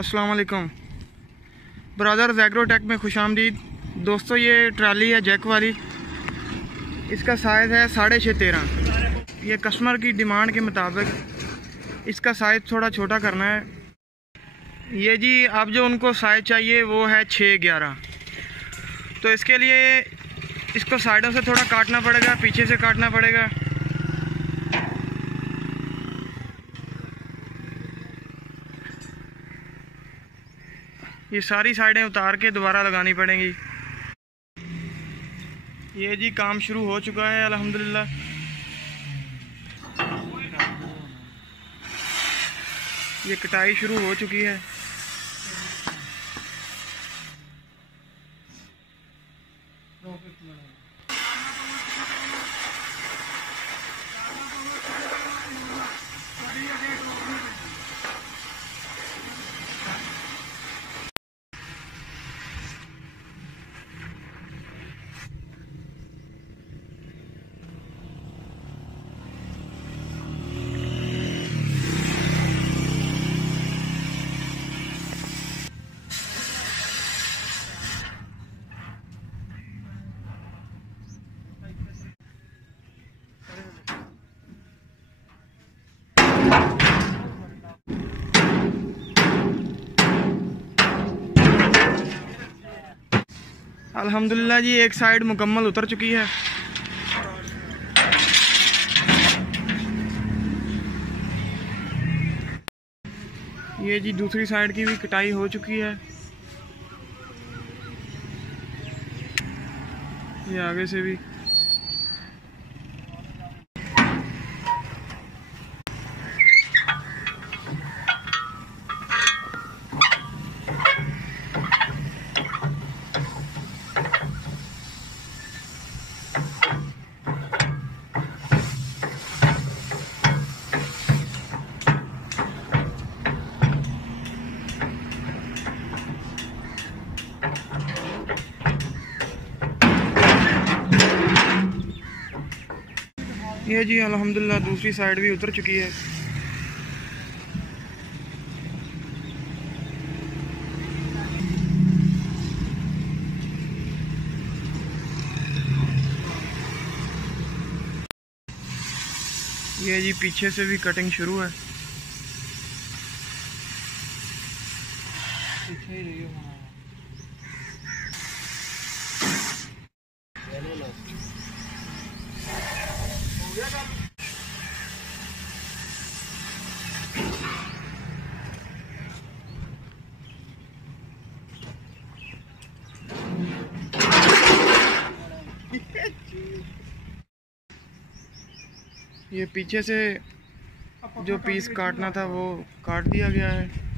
अस्सलाम वालेकुम brothers agrotech में खुशामदीद। दोस्तों ये ट्राली है जैक वाली, इसका साइज़ है 6.5-13। ये कस्टमर की डिमांड के मुताबिक इसका साइज़ थोड़ा छोटा करना है। ये जी अब जो उनको साइज़ चाहिए वो है 6-11, तो इसके लिए इसको साइडों से थोड़ा काटना पड़ेगा, पीछे से काटना पड़ेगा। ये सारी साइडें उतार के दोबारा लगानी पड़ेंगी। ये जी काम शुरू हो चुका है अल्हम्दुलिल्लाह। ये कटाई शुरू हो चुकी है। अल्हम्दुलिल्लाह जी एक साइड मुकम्मल उतर चुकी है। ये जी दूसरी साइड की भी कटाई हो चुकी है। ये आगे से भी। ये जी अल्हम्दुलिल्लाह दूसरी साइड भी उतर चुकी है। ये जी पीछे से भी कटिंग शुरू है। पीछे ही रही है। ये पीछे से जो पीस काटना था वो काट दिया गया है।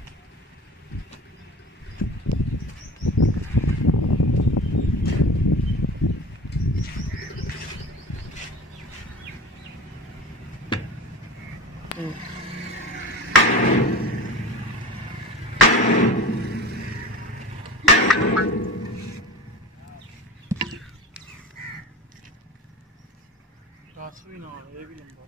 ये भी लंबा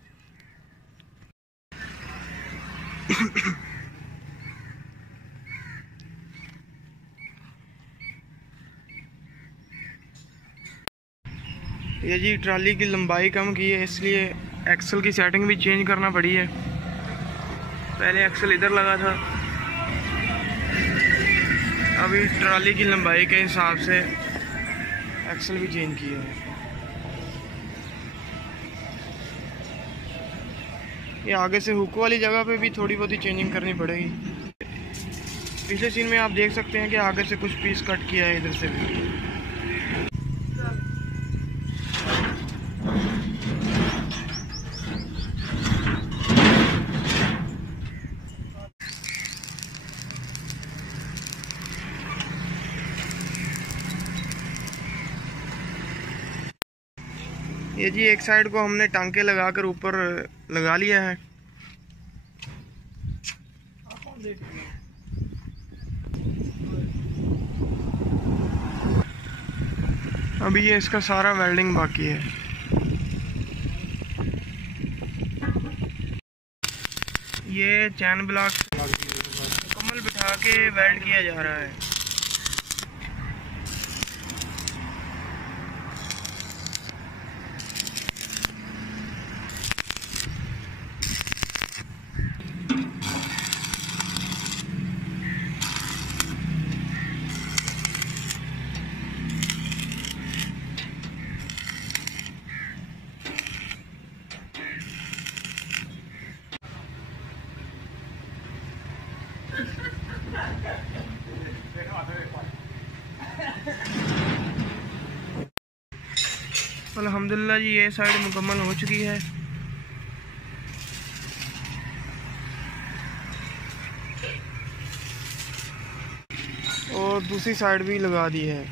ये जी ट्राली की लंबाई कम की है, इसलिए एक्सल की सेटिंग भी चेंज करना पड़ी है। पहले एक्सल इधर लगा था, अभी ट्राली की लंबाई के हिसाब से एक्सल भी चेंज किया है। ये आगे से हुक वाली जगह पे भी थोड़ी बहुत ही चेंजिंग करनी पड़ेगी। पिछले सीन में आप देख सकते हैं कि आगे से कुछ पीस कट किया है, इधर से भी। ये जी एक साइड को हमने टांके लगाकर ऊपर लगा लिया है। अभी ये इसका सारा वेल्डिंग बाकी है। ये चैन ब्लॉक मुकम्मल बिठा के वेल्ड किया जा रहा है। अल्हम्दुलिल्लाह जी, ये साइड मुकम्मल हो चुकी है। और दूसरी साइड भी लगा दी है।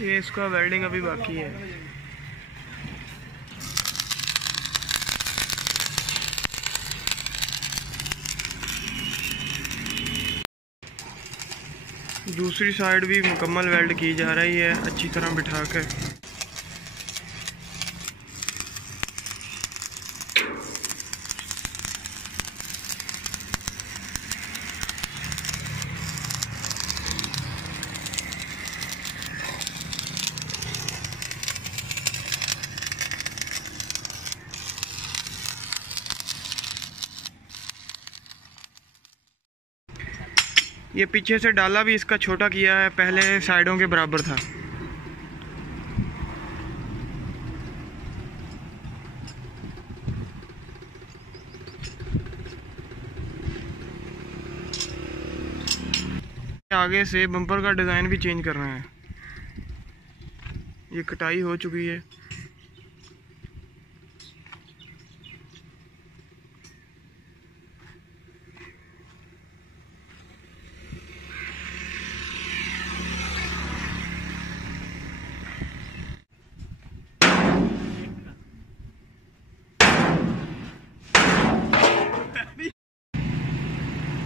ये इसका वेल्डिंग अभी बाकी है। दूसरी साइड भी मुकम्मल वेल्ड की जा रही है अच्छी तरह बिठा कर। ये पीछे से डाला भी इसका छोटा किया है, पहले साइडों के बराबर था। आगे से बम्पर का डिज़ाइन भी चेंज करना है। ये कटाई हो चुकी है।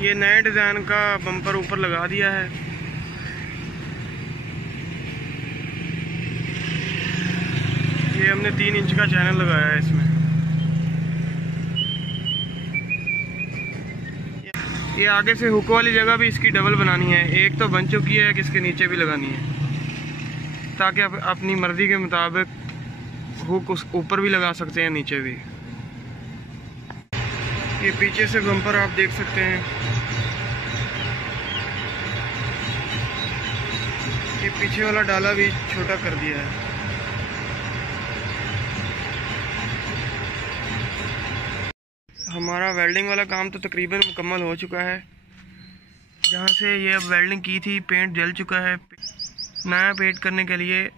ये नए डिज़ाइन का बम्पर ऊपर लगा दिया है। ये हमने 3 इंच का चैनल लगाया है इसमें। ये आगे से हुक वाली जगह भी इसकी डबल बनानी है। एक तो बन चुकी है कि इसके नीचे भी लगानी है, ताकि आप अपनी मर्ज़ी के मुताबिक हुक उस ऊपर भी लगा सकते हैं, नीचे भी। ये पीछे से बम्पर आप देख सकते हैं। ये पीछे वाला डाला भी छोटा कर दिया है। हमारा वेल्डिंग वाला काम तो तकरीबन मुकम्मल हो चुका है। जहाँ से ये अब वेल्डिंग की थी, पेंट जल चुका है। नया पेंट करने के लिए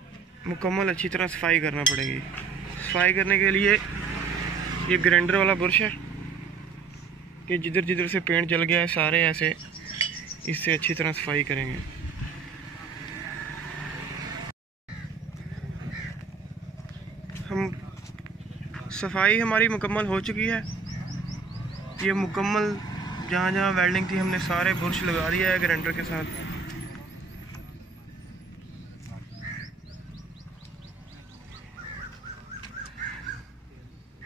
मुकम्मल अच्छी तरह सफाई करना पड़ेगी। सफाई करने के लिए ये ग्राइंडर वाला ब्रश है कि जिधर जिधर से पेंट जल गया है सारे ऐसे इससे अच्छी तरह सफाई करेंगे। हम सफाई हमारी मुकम्मल हो चुकी है। ये मुकम्मल जहाँ जहाँ वेल्डिंग थी हमने सारे बुर्श लगा दिया है ग्राइंडर के साथ।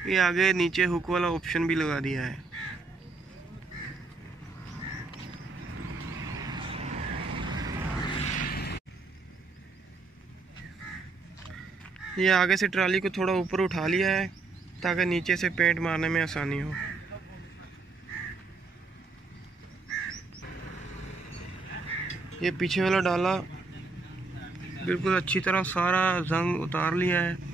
ये आगे नीचे हुक वाला ऑप्शन भी लगा दिया है। ये आगे से ट्राली को थोड़ा ऊपर उठा लिया है ताकि नीचे से पेंट मारने में आसानी हो। ये पीछे वाला डाला बिल्कुल अच्छी तरह सारा जंग उतार लिया है।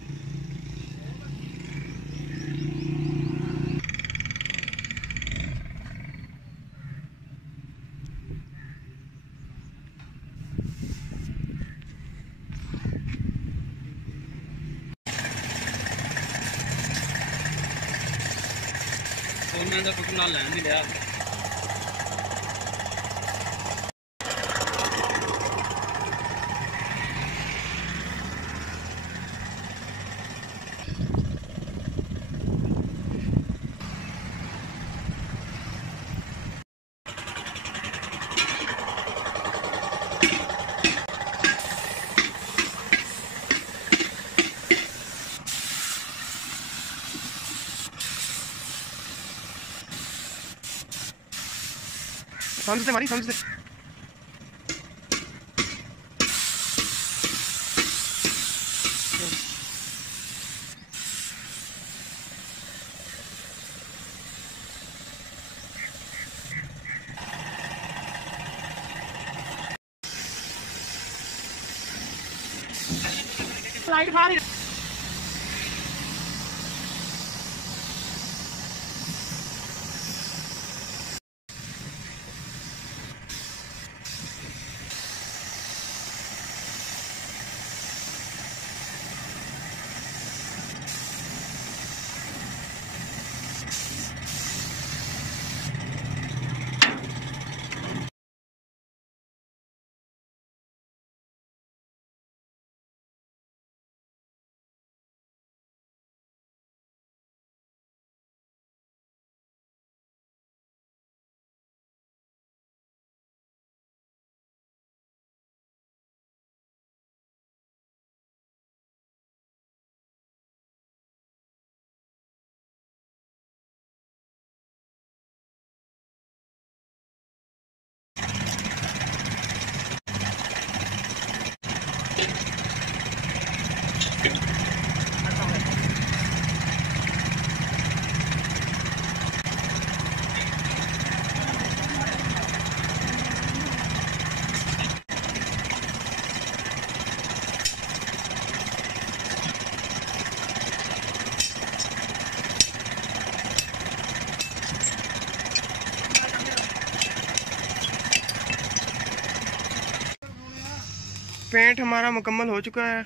मैं तो कुछ ना लैंड ही लिया। समझते मारी समझते। लाइट खा रही पेंट हमारा मुकम्मल हो चुका है।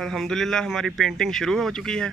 अल्हम्दुलिल्लाह हमारी पेंटिंग शुरू हो चुकी है।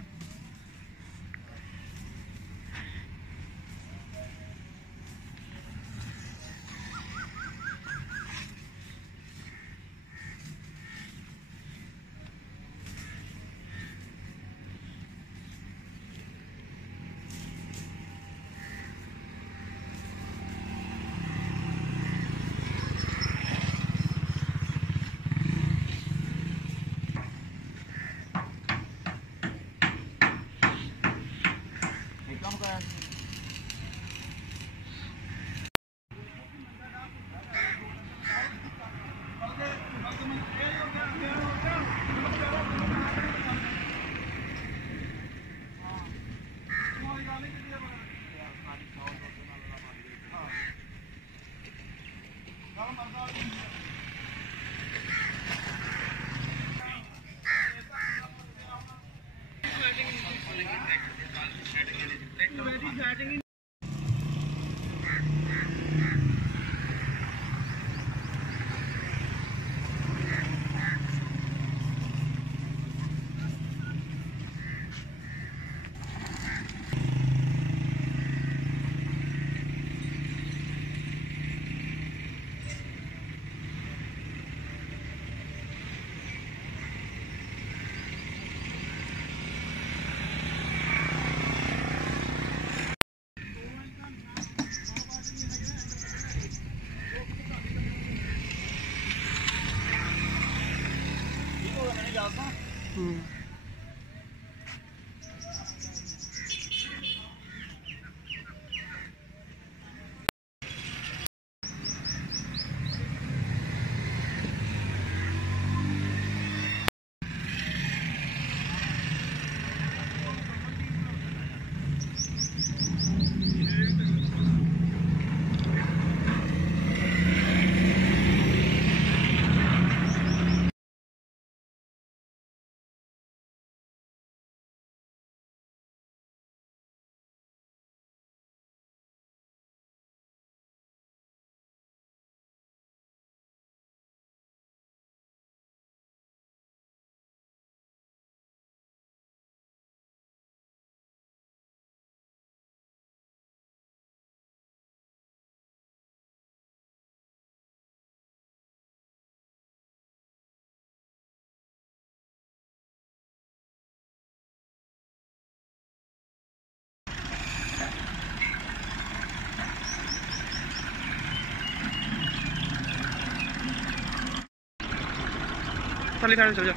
परली साइड चल जा।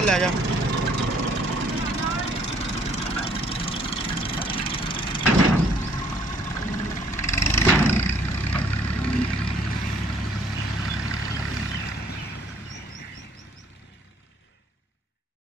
ले जा।